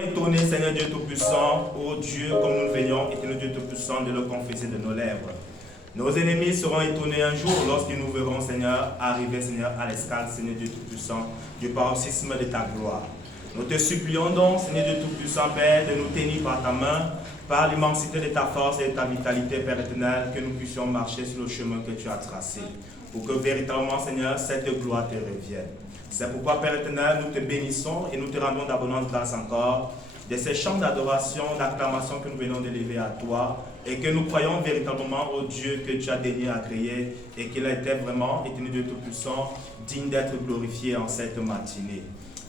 Étonné, Seigneur Dieu Tout-Puissant, ô Dieu, comme nous le veillons, éternel Dieu Tout-Puissant, de le confesser de nos lèvres. Nos ennemis seront étonnés un jour lorsqu'ils nous verront, Seigneur, arriver, Seigneur, à l'escale, Seigneur Dieu Tout-Puissant, du paroxysme de ta gloire. Nous te supplions donc, Seigneur Dieu Tout-Puissant, Père, de nous tenir par ta main, par l'immensité de ta force et de ta vitalité, Père éternel, que nous puissions marcher sur le chemin que tu as tracé, pour que véritablement, Seigneur, cette gloire te revienne. C'est pourquoi, Père éternel, nous te bénissons et nous te rendons d'abondance grâce encore de ces chants d'adoration, d'acclamation que nous venons d'élever à toi et que nous croyons véritablement au Dieu que tu as daigné à créer et qu'il a été vraiment, éternel Dieu Tout-Puissant, digne d'être glorifié en cette matinée.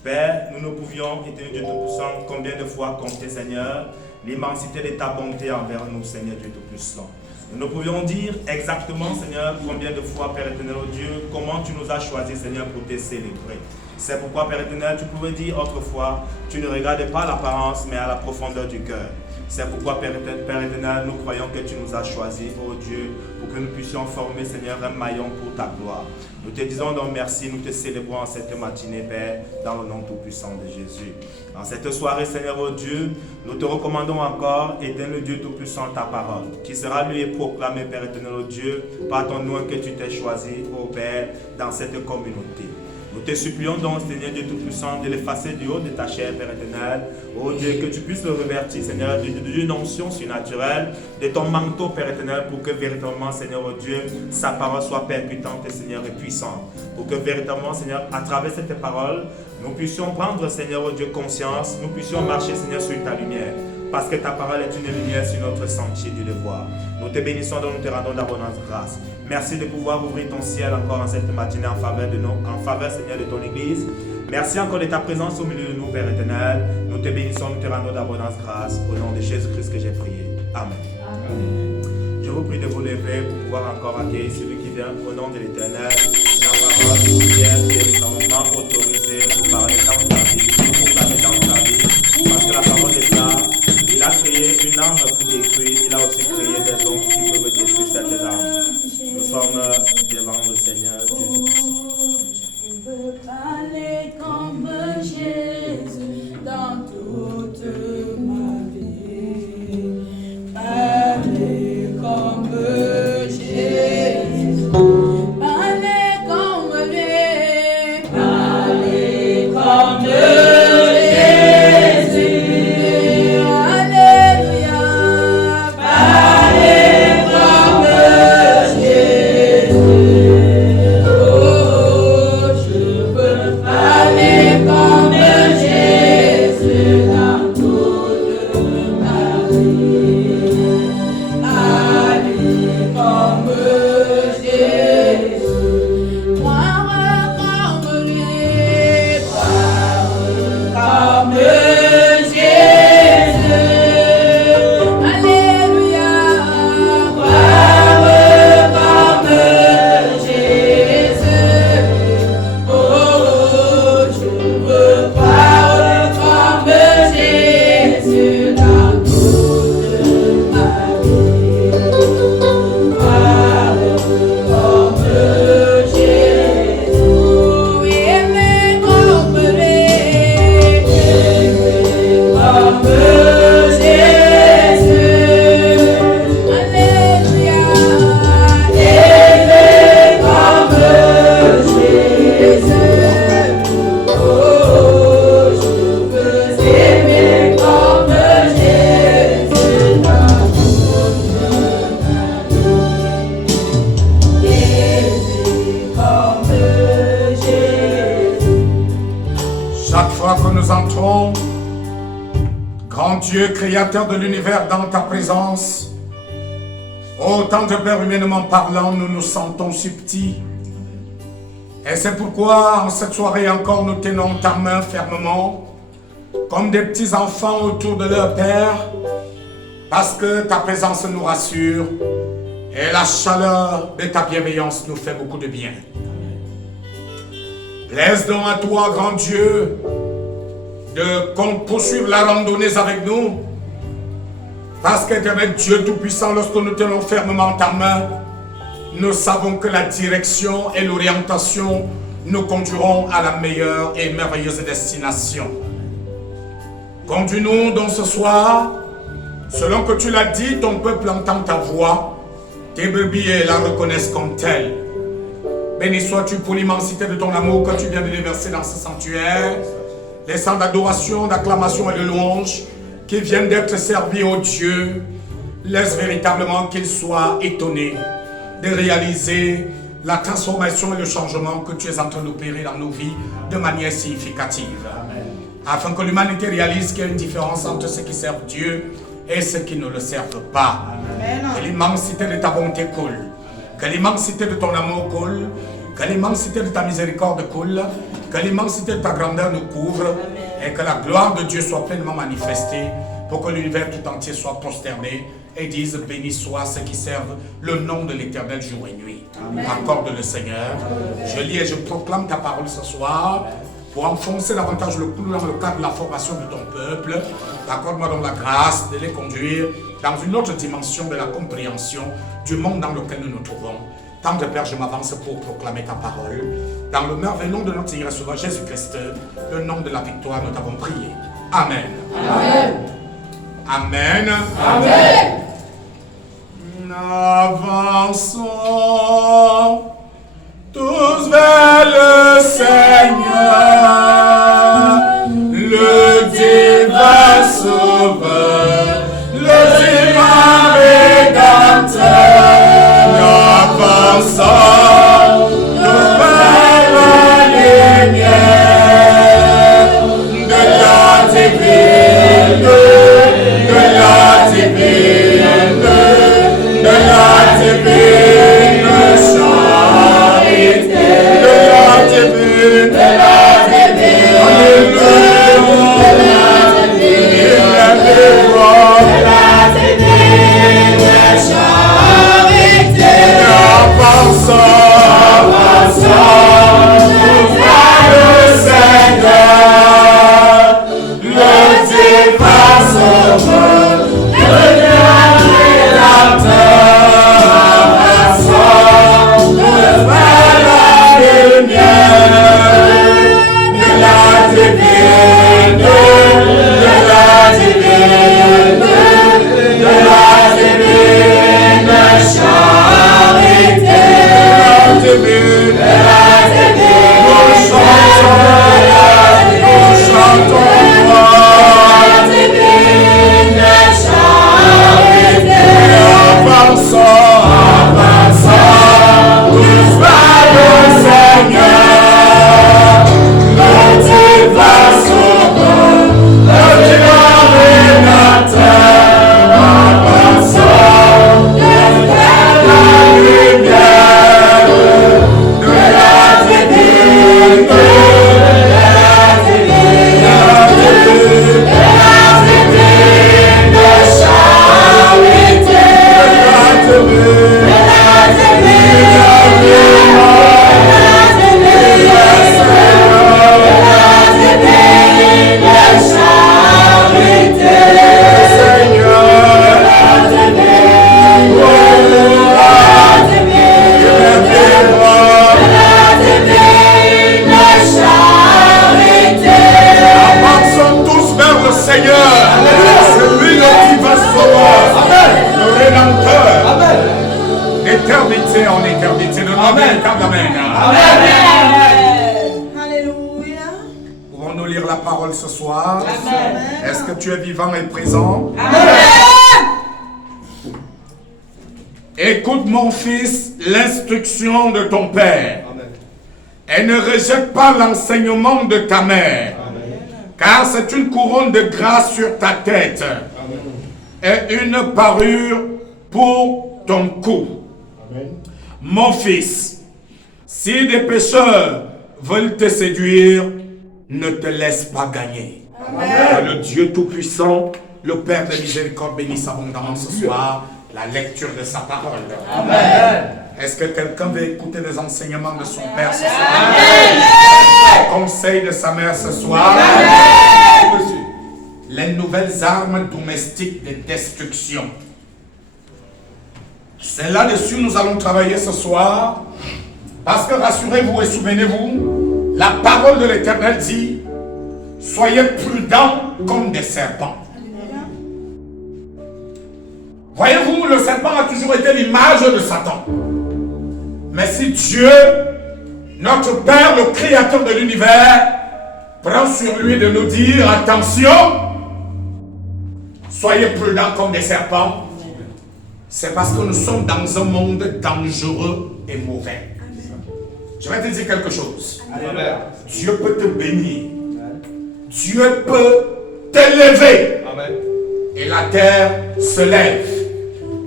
Père, nous ne pouvions, éternel Dieu Tout-Puissant, combien de fois compter, Seigneur, l'immensité de ta bonté envers nous, Seigneur Dieu Tout-Puissant. Nous pouvions dire exactement, Seigneur, combien de fois, Père éternel, oh Dieu, comment tu nous as choisis, Seigneur, pour te célébrer. C'est pourquoi, Père éternel, tu pouvais dire autrefois, tu ne regardais pas l'apparence, mais à la profondeur du cœur. C'est pourquoi, Père éternel, nous croyons que tu nous as choisis, oh Dieu, pour que nous puissions former, Seigneur, un maillon pour ta gloire. Nous te disons donc merci, nous te célébrons en cette matinée, Père, dans le nom tout-puissant de Jésus. En cette soirée, Seigneur, oh Dieu, nous te recommandons encore, éternel Dieu tout-puissant, ta parole, qui sera lui proclamée, Père éternel, oh Dieu, par ton nom que tu t'es choisi, oh Père, dans cette communauté. Nous te supplions donc, Seigneur Dieu Tout-Puissant, de l'effacer du haut de ta chair, Père éternel. Oh Dieu, que tu puisses le revertir, Seigneur, d'une onction surnaturelle, de ton manteau, Père éternel, pour que véritablement, Seigneur, oh Dieu, sa parole soit percutante, Seigneur, et puissante. Pour que véritablement, Seigneur, à travers cette parole, nous puissions prendre, Seigneur, oh Dieu, conscience, nous puissions marcher, Seigneur, sur ta lumière. Parce que ta parole est une lumière sur notre sentier du devoir. Nous te bénissons, donc nous te rendons d'abondance grâce. Merci de pouvoir ouvrir ton ciel encore en cette matinée en faveur de nous, en faveur, Seigneur, de ton Église. Merci encore de ta présence au milieu de nous, Père éternel. Nous te bénissons, nous te rendons d'abondance grâce. Au nom de Jésus-Christ que j'ai prié. Amen. Amen. Je vous prie de vous lever pour pouvoir encore accueillir celui qui vient au nom de l'Éternel. La parole de prière est normalement autorisée pour parler dans ta vie, pour parler dans ta vie, parce que la parole est là. Il a créé une arme pour détruire, il a aussi créé des hommes qui peuvent détruire cette arme. Nous sommes devant le Seigneur Dieu. Je veux parler comme Jésus dans toute ma vie. Parler comme Jésus. Parler comme lui. Parler comme Jésus. Alléluia. Parler comme Jésus. Oh, je veux parler comme Jésus dans toute ma vie. Parler comme Jésus. Croire comme lui. Croire comme Jésus. Alléluia. Croire comme Jésus. Oh, je veux croire comme Jésus dans toute ma vie. Croire comme Jésus. Aimer comme lui. Aimer comme Jésus. Alléluia. Aimer comme Jésus. Oh, je veux aimer comme Jésus dans toute ma vie. Aimer comme Jésus. Chaque fois que nous entrons, grand Dieu, créateur de l'univers, dans ta présence, autant de père humainement parlant, nous nous sentons si petits. Et c'est pourquoi, en cette soirée encore, nous tenons ta main fermement, comme des petits enfants autour de leur père, parce que ta présence nous rassure et la chaleur de ta bienveillance nous fait beaucoup de bien. Laisse donc à toi, grand Dieu, de poursuivre la randonnée avec nous, parce qu'éternel Dieu Tout-Puissant, lorsque nous tenons fermement ta main, nous savons que la direction et l'orientation nous conduiront à la meilleure et merveilleuse destination. Conduis-nous dans ce soir, selon que tu l'as dit, ton peuple entend ta voix, tes brebis la reconnaissent comme telle. Béni sois-tu pour l'immensité de ton amour que tu viens de déverser dans ce sanctuaire, les chants d'adoration, d'acclamation et de louange qui viennent d'être servis au Dieu. Laisse véritablement qu'ils soient étonnés de réaliser la transformation et le changement que tu es en train d'opérer dans nos vies de manière significative. Amen. Afin que l'humanité réalise qu'il y a une différence entre ceux qui servent Dieu et ceux qui ne le servent pas. Amen. Que l'immensité de ta bonté coule, que l'immensité de ton amour coule, que l'immensité de ta miséricorde coule, que l'immensité de ta grandeur nous couvre. Amen. Et que la gloire de Dieu soit pleinement manifestée pour que l'univers tout entier soit prosterné et dise béni soit ceux qui servent le nom de l'Éternel jour et nuit. Amen. Accorde le Seigneur. Je lis et je proclame ta parole ce soir pour enfoncer davantage le clou dans le cadre de la formation de ton peuple. Accorde-moi donc la grâce de les conduire dans une autre dimension de la compréhension du monde dans lequel nous nous trouvons. Tendre Père, je m'avance pour proclamer ta parole. Dans le merveilleux nom de notre Seigneur Sauveur Jésus-Christ, le nom de la victoire, nous t'avons prié. Amen. Amen. Amen. Amen. Avançons tous vers le Seigneur, le divin Sauveur, le divin Rédempteur. Avançons tous vers la lumière de la divine, de la divine, de la divine charité, de la divine, de la divine, alléluia, de la divine, de la divine charité. Avançons, nous vers le Seigneur, le divin Sauveur, le divin Rédempteur. Avançons, nous vers la lumière de la divine, de la divine, de la divine charité. De la divine, nous chantons, la divine charité. Avançons, tous vers le Seigneur, le divin Sauveur, le divin Rédempteur. Avançons, tous vers la lumière de la divine, de la divine, de la divine charité, de la divine, avançons tous vers le Seigneur. C'est lui le divin Sauveur, le Rédempteur. D'éternité en éternité, de notre véritable Amen. Amen. Alléluia. Pouvons-nous lire la parole ce soir? Amen. Est-ce que tu es vivant et présent? Amen. Écoute mon fils l'instruction de ton père. Amen. Et ne rejette pas l'enseignement de ta mère. Amen. Car c'est une couronne de grâce sur ta tête. Amen. Et une parure pour ton cou. Amen. Mon fils, si des pécheurs veulent te séduire, ne te laisse pas gagner. Amen. Que le Dieu Tout-Puissant, le Père de miséricorde, bénisse abondamment ce soir la lecture de sa parole. Amen. Est-ce que quelqu'un veut écouter les enseignements de son Père ce soir? Amen. Le conseil de sa mère ce soir? Amen. Les nouvelles armes domestiques de destruction. C'est là-dessus que nous allons travailler ce soir. Parce que rassurez-vous et souvenez-vous, la parole de l'Éternel dit: soyez prudents comme des serpents. Voyez-vous, le serpent a toujours été l'image de Satan. Mais si Dieu, notre Père, le Créateur de l'univers, prend sur lui de nous dire, attention, soyez prudents comme des serpents, c'est parce que nous sommes dans un monde dangereux et mauvais. Je vais te dire quelque chose. Amen. Dieu peut te bénir. Dieu peut t'élever. Amen. Et la terre se lève.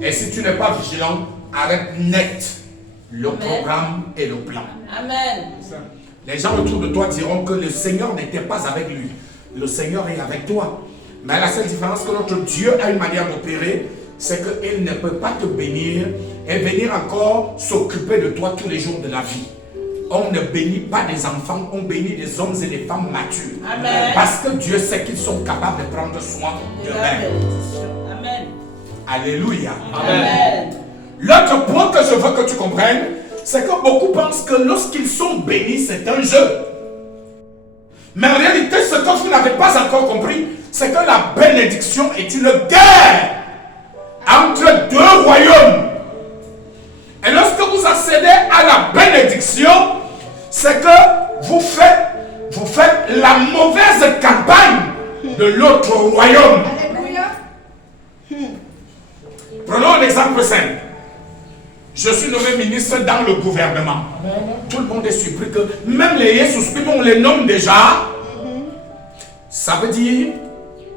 Et si tu n'es pas vigilant, arrête net le programme et le plan. Amen. Les gens autour de toi diront que le Seigneur n'était pas avec lui. Le Seigneur est avec toi. Mais la seule différence que notre Dieu a une manière d'opérer, c'est qu'il ne peut pas te bénir et venir encore s'occuper de toi tous les jours de la vie. On ne bénit pas des enfants, on bénit des hommes et des femmes matures. Amen. Parce que Dieu sait qu'ils sont capables de prendre soin d'eux-mêmes. Amen. Alléluia. Amen. L'autre point que je veux que tu comprennes, c'est que beaucoup pensent que lorsqu'ils sont bénis, c'est un jeu. Mais en réalité, ce que vous n'avez pas encore compris, c'est que la bénédiction est une guerre entre deux royaumes. Et lorsque vous accédez à la bénédiction, c'est que vous faites la mauvaise campagne de l'autre royaume. Alléluia. Prenons un exemple simple. Je suis nommé ministre dans le gouvernement. Tout le monde est surpris que même les Yesus, on les nomme déjà. Ça veut dire,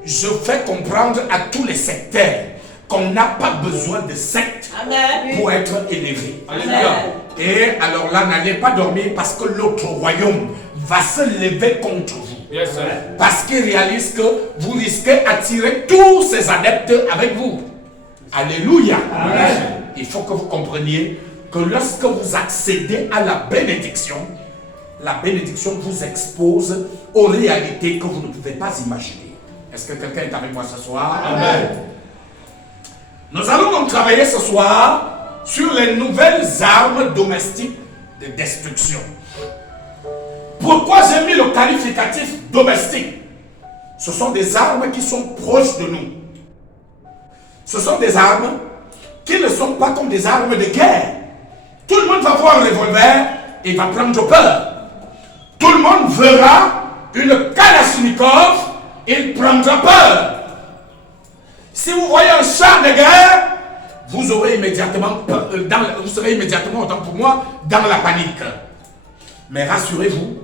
je fais comprendre à tous les secteurs qu'on n'a pas besoin de secte pour être élevé. Alléluia. Et alors là, n'allez pas dormir parce que l'autre royaume va se lever contre vous. Yes, sir. Parce qu'il réalise que vous risquez d'attirer tous ces adeptes avec vous. Alléluia. Amen. Il faut que vous compreniez que lorsque vous accédez à la bénédiction vous expose aux réalités que vous ne pouvez pas imaginer. Est-ce que quelqu'un est avec moi ce soir? Amen. Nous allons donc travailler ce soir sur les nouvelles armes domestiques de destruction. Pourquoi j'ai mis le qualificatif domestique? Ce sont des armes qui sont proches de nous. Ce sont des armes qui ne sont pas comme des armes de guerre. Tout le monde va voir un revolver et va prendre peur. Tout le monde verra une Kalachnikov et il prendra peur. Si vous voyez un char de guerre, vous serez immédiatement, autant pour moi, dans la panique. Mais rassurez-vous,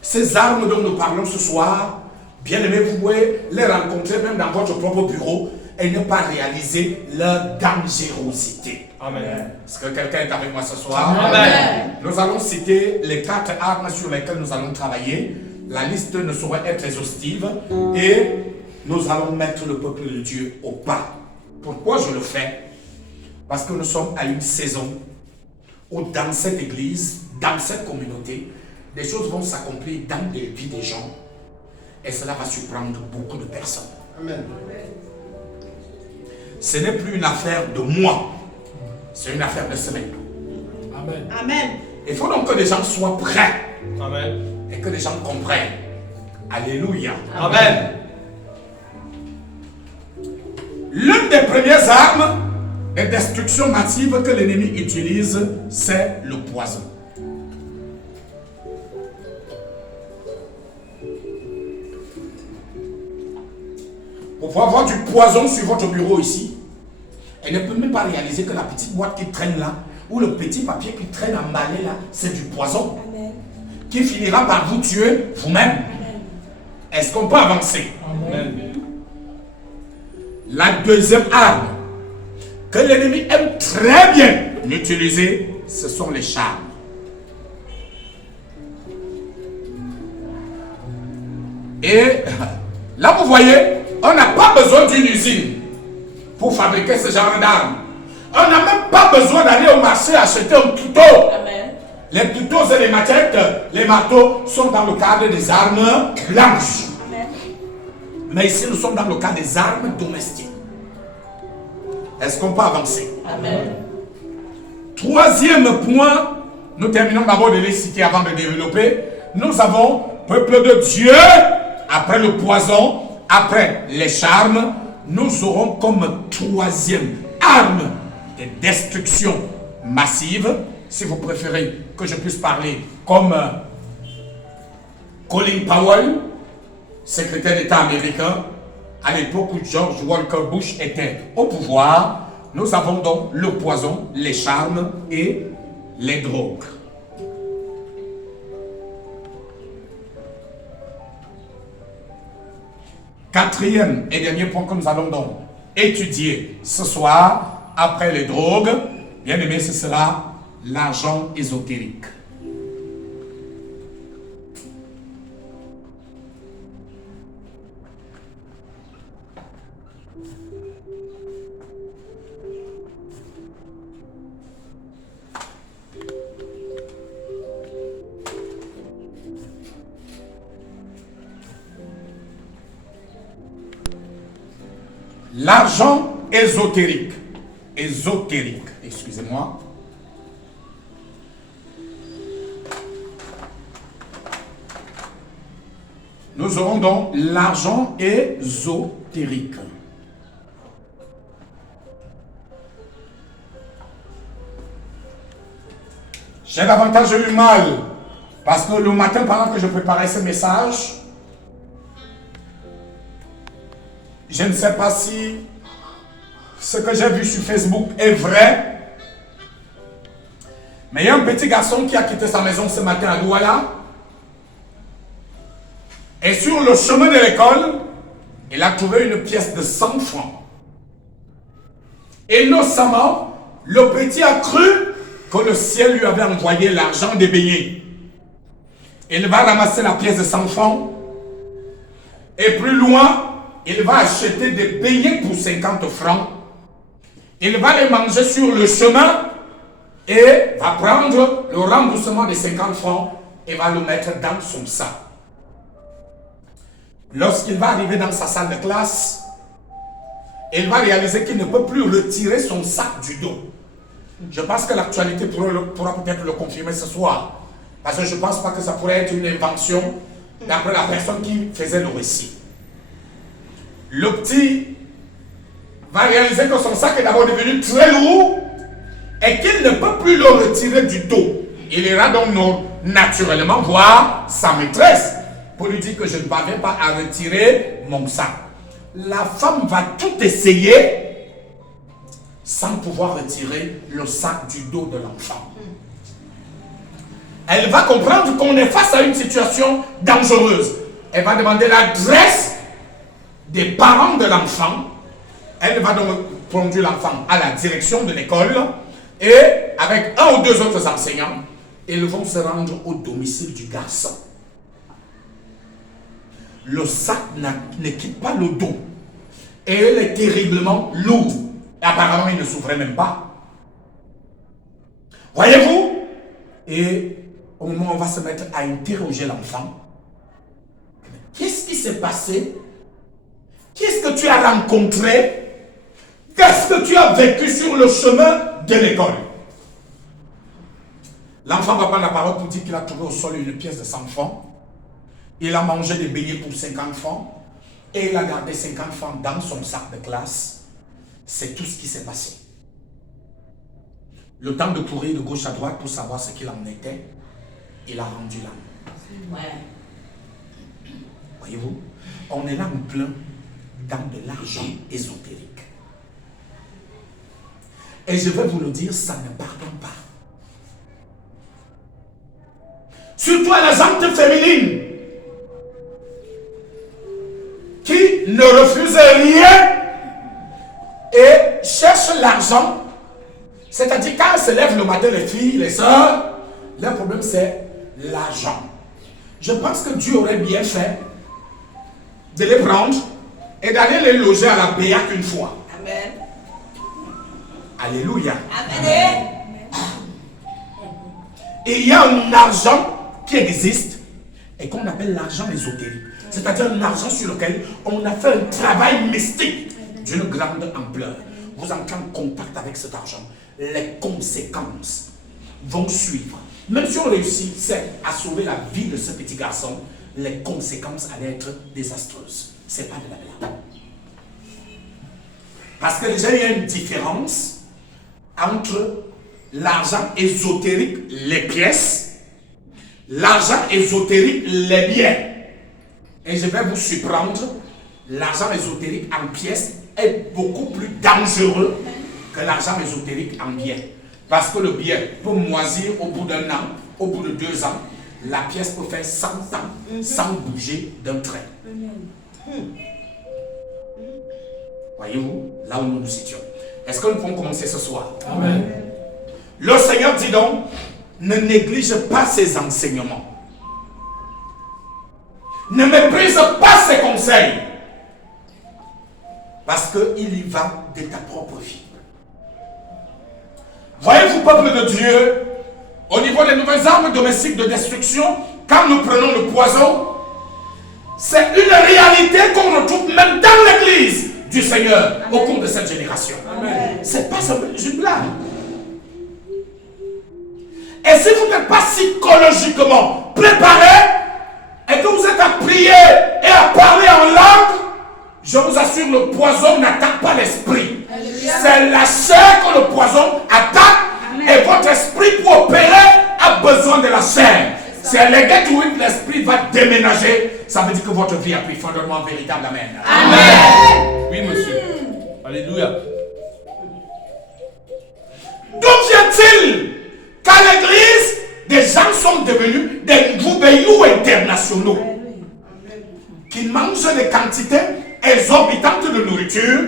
ces armes dont nous parlons ce soir, bien aimés, vous pouvez les rencontrer même dans votre propre bureau et ne pas réaliser leur dangerosité. Amen. Est-ce que quelqu'un est avec moi ce soir? Amen. Nous allons citer les 4 armes sur lesquelles nous allons travailler. La liste ne saurait être exhaustive et nous allons mettre le peuple de Dieu au pas. Pourquoi je le fais? Parce que nous sommes à une saison où dans cette église, dans cette communauté, des choses vont s'accomplir dans les vies des gens et cela va surprendre beaucoup de personnes. Amen. Ce n'est plus une affaire de moi, c'est une affaire de semaine. Amen. Amen. Il faut donc que les gens soient prêts Amen. et que les gens comprennent. Alléluia. Amen. L'une des premières armes de destruction massive que l'ennemi utilise, c'est le poison. Vous pouvez avoir du poison sur votre bureau ici et ne peut même pas réaliser que la petite boîte qui traîne là, ou le petit papier qui traîne emballé là, c'est du poison. Amen. Qui finira par vous tuer vous-même. Est-ce qu'on peut avancer? Amen. La deuxième arme que l'ennemi aime très bien utiliser, ce sont les charmes. Et là, vous voyez, on n'a pas besoin d'une usine pour fabriquer ce genre d'armes. On n'a même pas besoin d'aller au marché acheter un couteau. Amen. Les couteaux et les machettes, les marteaux sont dans le cadre des armes blanches. Amen. Mais ici, nous sommes dans le cadre des armes domestiques. Est-ce qu'on peut avancer? Amen. Troisième point, nous terminons d'abord de les citer avant de développer. Nous avons, peuple de Dieu, après le poison, après les charmes, nous aurons comme troisième arme de destruction massive, si vous préférez que je puisse parler comme Colin Powell, secrétaire d'État américain, à l'époque où George Walker Bush était au pouvoir. Nous avons donc le poison, les charmes et les drogues. Quatrième et dernier point que nous allons donc étudier ce soir, après les drogues, bien aimé, ce sera l'argent ésotérique. L'argent ésotérique. Ésotérique, excusez-moi. Nous aurons donc l'argent ésotérique. J'ai davantage eu mal parce que le matin, pendant que je préparais ce message, je ne sais pas si ce que j'ai vu sur Facebook est vrai, mais il y a un petit garçon qui a quitté sa maison ce matin à Douala, et sur le chemin de l'école, il a trouvé une pièce de 100 francs. Innocemment, le petit a cru que le ciel lui avait envoyé l'argent des beignets. Il va ramasser la pièce de 100 francs, et plus loin, il va acheter des beignets pour 50 francs. Il va les manger sur le chemin et va prendre le remboursement des 50 francs et va le mettre dans son sac. Lorsqu'il va arriver dans sa salle de classe, il va réaliser qu'il ne peut plus retirer son sac du dos. Je pense que l'actualité pourra peut-être le confirmer ce soir. Parce que je ne pense pas que ça pourrait être une invention d'après la personne qui faisait le récit. Le petit va réaliser que son sac est d'abord devenu très lourd et qu'il ne peut plus le retirer du dos. Il ira donc naturellement voir sa maîtresse pour lui dire que je ne parviens pas à retirer mon sac. La femme va tout essayer sans pouvoir retirer le sac du dos de l'enfant. Elle va comprendre qu'on est face à une situation dangereuse. Elle va demander l'adresse des parents de l'enfant. Elle va donc conduire l'enfant à la direction de l'école et avec un ou deux autres enseignants, ils vont se rendre au domicile du garçon. Le sac ne quitte pas le dos et il est terriblement lourd. Et apparemment, il ne s'ouvrait même pas. Voyez-vous? Et au moment où on va se mettre à interroger l'enfant, qu'est-ce qui s'est passé? Qu'est-ce que tu as rencontré? Qu'est-ce que tu as vécu sur le chemin de l'école? L'enfant va prendre la parole pour dire qu'il a trouvé au sol une pièce de 100 francs. Il a mangé des beignets pour 50 francs. Et il a gardé 50 francs dans son sac de classe. C'est tout ce qui s'est passé. Le temps de courir de gauche à droite pour savoir ce qu'il en était, il a rendu l'âme. Ouais. Voyez-vous, on est là en plein dans de l'argent ésotérique. Et je vais vous le dire, ça ne pardonne pas. Surtout à la gente féminine qui ne refuse rien et cherche l'argent. C'est-à-dire quand elles se lèvent le matin, les filles, les sœurs, leur problème c'est l'argent. Je pense que Dieu aurait bien fait de les prendre et d'aller les loger à la Béac une fois. Amen. Alléluia. Amen. Et il y a un argent qui existe et qu'on appelle l'argent ésotérique. C'est-à-dire un argent sur lequel on a fait un travail mystique d'une grande ampleur. Vous entrez en contact avec cet argent. Les conséquences vont suivre. Même si on réussit à sauver la vie de ce petit garçon, les conséquences allaient être désastreuses. C'est pas de la blague. Parce que déjà, il y a une différence entre l'argent ésotérique, les pièces, l'argent ésotérique, les biens. Et je vais vous surprendre, l'argent ésotérique en pièces est beaucoup plus dangereux que l'argent ésotérique en biens. Parce que le bien peut moisir au bout d'un an, au bout de 2 ans. La pièce peut faire 100 ans sans bouger d'un trait. Voyez-vous, là où nous nous situons. Est-ce que nous pouvons commencer ce soir? Amen. Le Seigneur dit donc, ne néglige pas ses enseignements. Ne méprise pas ses conseils. Parce qu'il y va de ta propre vie. Voyez-vous, peuple de Dieu, au niveau des nouvelles armes domestiques de destruction, quand nous prenons le poison, c'est une réalité qu'on retrouve même dans l'église du Seigneur. Amen. Au cours de cette génération. C'est pas une blague. Et si vous n'êtes pas psychologiquement préparé et que vous êtes à prier et à parler en langue, je vous assure, le poison n'attaque pas l'esprit. C'est la chair que le poison attaque. Amen. Et votre esprit pour opérer a besoin de la chair. Si elle est détruite, l'esprit va déménager. Ça veut dire que votre vie a pris fondement véritable. Amen. Amen. Oui, monsieur. Alléluia. D'où vient-il qu'à l'église, des gens sont devenus des voyous internationaux qui mangent des quantités exorbitantes de nourriture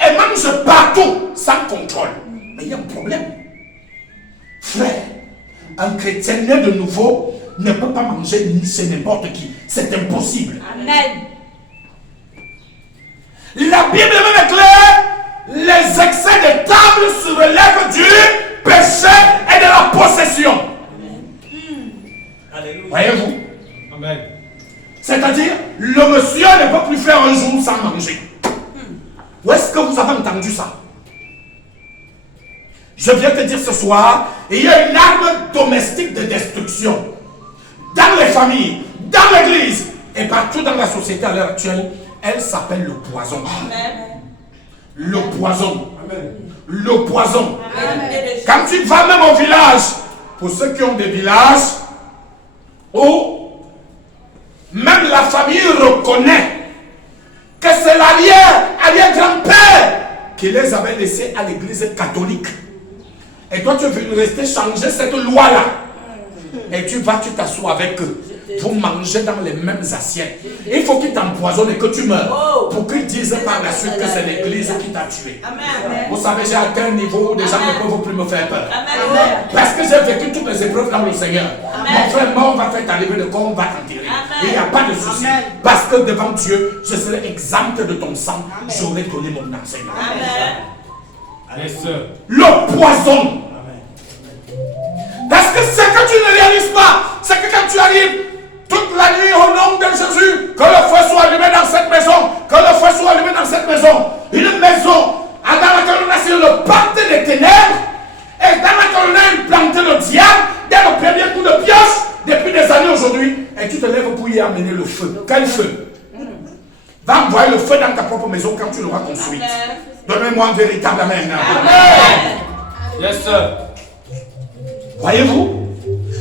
et mangent partout sans contrôle? Mais il y a un problème. Frère, un chrétien né de nouveau ne peut pas manger ni chez n'importe qui. C'est impossible. Amen. La Bible même est claire. Les excès de table se relèvent du péché et de la possession. Alléluia. Voyez-vous? Amen. C'est-à-dire, le monsieur ne peut plus faire un jour sans manger. Où est-ce que vous avez entendu ça? Je viens te dire ce soir, il y a une arme domestique de destruction. Dans les familles, dans l'église et partout dans la société à l'heure actuelle, elle s'appelle le poison. Amen. Le poison. Amen. Le poison. Amen. Quand tu vas même au village, pour ceux qui ont des villages, où même la famille reconnaît que c'est l'arrière-grand-père qui les avait laissés à l'église catholique. Et toi, tu veux rester changer cette loi-là. Et tu vas, tu t'assois avec eux. Vous mangez dans les mêmes assiettes. Il faut qu'ils t'empoisonnent et que tu meurs. Pour qu'ils disent par la suite que c'est l'église qui t'a tué. Amen. Vous savez, j'ai atteint un niveau où des gens ne peuvent plus me faire peur. Amen. Parce que j'ai vécu toutes les épreuves dans le Seigneur. Amen. Mon frère mort va faire ta levée de corps, on va t'enterrer. Amen. Il n'y a pas de souci. Amen. Parce que devant Dieu, je serai exempt de ton sang. J'aurai donné mon enseignement. Amen. Yes, sir. Le poison. Parce que ce que tu ne réalises pas, c'est que quand tu arrives toute la nuit au nom de Jésus, que le feu soit allumé dans cette maison, que le feu soit allumé dans cette maison, une maison dans laquelle on a sur le pacte des ténèbres, et dans laquelle on a implanté le diable, dès le premier coup de pioche, depuis des années aujourd'hui, et tu te lèves pour y amener le feu. Quel feu? Va envoyer le feu dans ta propre maison quand tu l'auras construite. Donnez-moi un véritable amen. Amen. Yes, sir. Voyez-vous?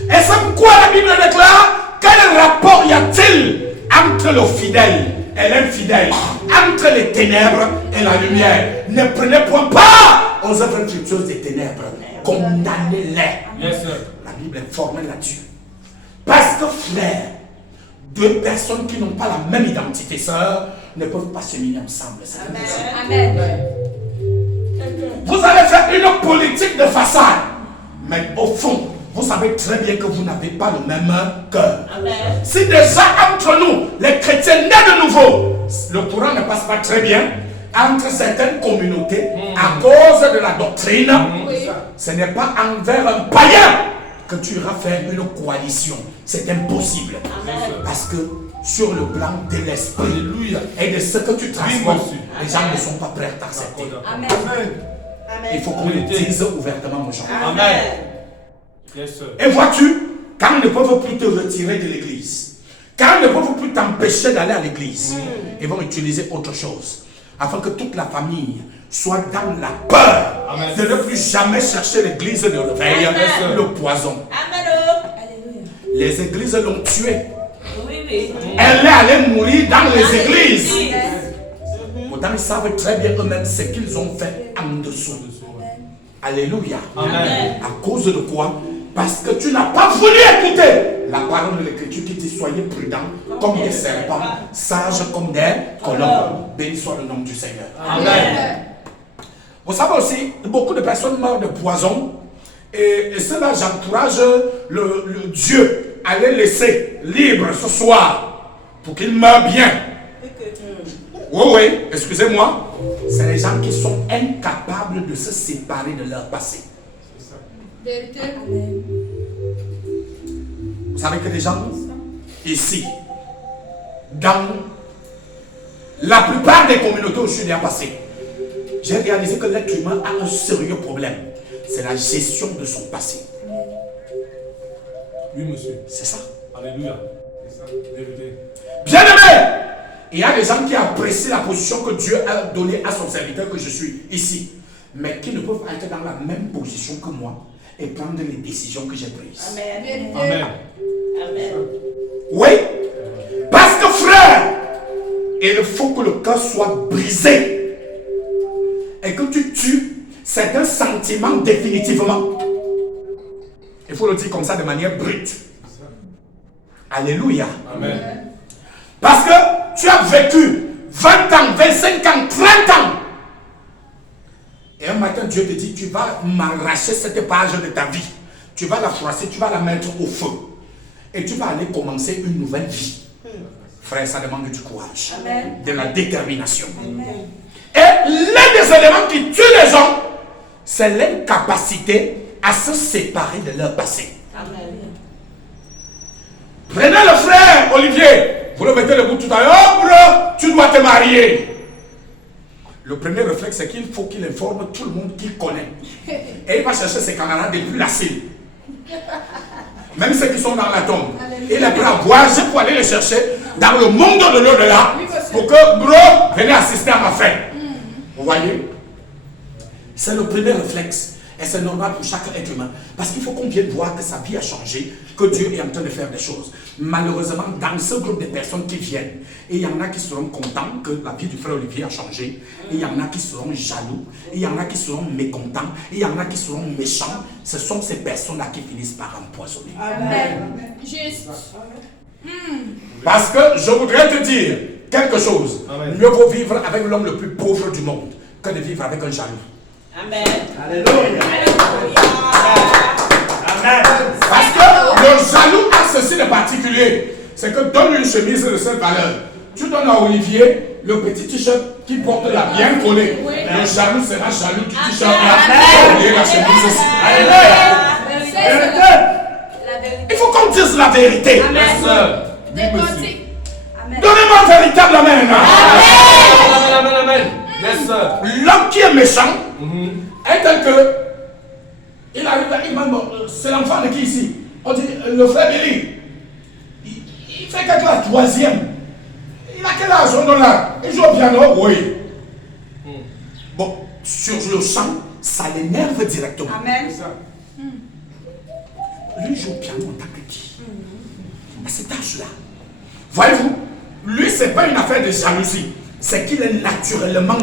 Et c'est pourquoi la Bible déclare quel rapport y a-t-il entre le fidèle et l'infidèle, entre les ténèbres et la lumière? Ne prenez point part aux œuvres fructueuses des ténèbres. Condamnez-les. Yes, sir. La Bible est formée là-dessus. Parce que frère, deux personnes qui n'ont pas la même identité, sœur, ne peuvent pas se unir ensemble. C'est impossible. Amen. Vous allez faire une politique de façade. Mais au fond, vous savez très bien que vous n'avez pas le même cœur. Amen. Si déjà entre nous, les chrétiens nés de nouveau, le courant ne passe pas très bien entre certaines communautés à cause de la doctrine, ce n'est pas envers un païen que tu iras faire une coalition. C'est impossible. Amen. Parce que sur le plan de l'esprit et de ce que tu transportes, les gens ne sont pas prêts à t'accepter. Amen. Il faut qu'on le dise ouvertement, mon gens. Amen. Yes, sir. Et vois-tu, quand ils ne peuvent plus te retirer de l'église, Car ils ne peuvent plus t'empêcher d'aller à l'église. Ils vont utiliser autre chose. Afin que toute la famille soit dans la peur. Amen. De ne plus jamais chercher l'église de réveil, Amen. le poison. Amen. Alléluia. Les églises l'ont tué. Oui, oui. Elle est allée mourir dans les églises. Amen. Pourtant, ils savent très bien eux-mêmes ce qu'ils ont fait en dessous. Alléluia. Amen. À cause de quoi? Parce que tu n'as pas voulu écouter la parole de l'Écriture qui dit soyez prudents comme des serpents, sages comme des colombes. Béni soit le nom du Seigneur. Amen. Vous savez aussi, beaucoup de personnes meurent de poison. Et cela, j'encourage le Dieu à les laisser libres ce soir pour qu'ils meurent bien. Oui, excusez-moi. C'est les gens qui sont incapables de se séparer de leur passé. Vérité. Vous savez que les gens ici, dans la plupart des communautés où je suis déjà passé, j'ai réalisé que l'être humain a un sérieux problème. C'est la gestion de son passé. Oui, monsieur. C'est ça. Alléluia. C'est ça. Vérité. Bien aimé, il y a des gens qui apprécient la position que Dieu a donnée à son serviteur que je suis ici, mais qui ne peuvent pas être dans la même position que moi et prendre les décisions que j'ai prises. Amen. Amen. Amen. Oui, parce que frère, il faut que le cœur soit brisé et que tu tues certains sentiments définitivement. Il faut le dire comme ça de manière brute. Alléluia. Amen. Parce que tu as vécu 20 ans, 25 ans, 30 ans. Et un matin, Dieu te dit, tu vas m'arracher cette page de ta vie. Tu vas la froisser, tu vas la mettre au feu. Et tu vas aller commencer une nouvelle vie. Frère, ça demande du courage, de la détermination. Et l'un des éléments qui tue les gens, c'est l'incapacité à se séparer de leur passé. Amen. Prenez le frère Olivier, vous le mettez debout tout à l'heure. Oh bro, tu dois te marier. Le premier réflexe, c'est qu'il faut qu'il informe tout le monde qu'il connaît. Et il va chercher ses camarades depuis la cile. Même ceux qui sont dans la tombe. Il est prêt à voyager pour aller les chercher dans le monde de l'au-delà. Pour que, bro, venez assister à ma fête. Vous voyez? C'est le premier réflexe. Et c'est normal pour chaque être humain. Parce qu'il faut qu'on vienne voir que sa vie a changé, que Dieu est en train de faire des choses. Malheureusement, dans ce groupe de personnes qui viennent, et il y en a qui seront contents que la vie du frère Olivier a changé, et il y en a qui seront jaloux, et il y en a qui seront mécontents, et il y en a qui seront méchants. Ce sont ces personnes-là qui finissent par empoisonner. Amen. Juste. Parce que je voudrais te dire quelque chose. Amen. Mieux vaut vivre avec l'homme le plus pauvre du monde que de vivre avec un jaloux. Amen. Alléluia. Amen. Parce que le jaloux a ceci de particulier. C'est que donne une chemise de cette valeur. Tu donnes à Olivier le petit t-shirt qui porte la bien collée. Le jaloux sera jaloux du t-shirt là. Et la chemise aussi. Alléluia. La vérité. Il faut qu'on dise la vérité. Yes, sir. Oui, Des monsieur. cantiques. Donnez-moi un véritable amen. Amen, amen, amen. Yes, sir. L'homme qui est méchant est tel que il arrive là, il m'a dit, c'est l'enfant de qui ici? On dit le frère Billy. Il fait quelque la troisième. Il a quel âge on donne là? Il joue au piano? Oui. Bon, sur le champ, ça l'énerve directement. Amen. Lui joue au piano en tant que qui? À cet âge-là. Voyez-vous, lui, c'est pas une affaire de jalousie. C'est qu'il est naturellement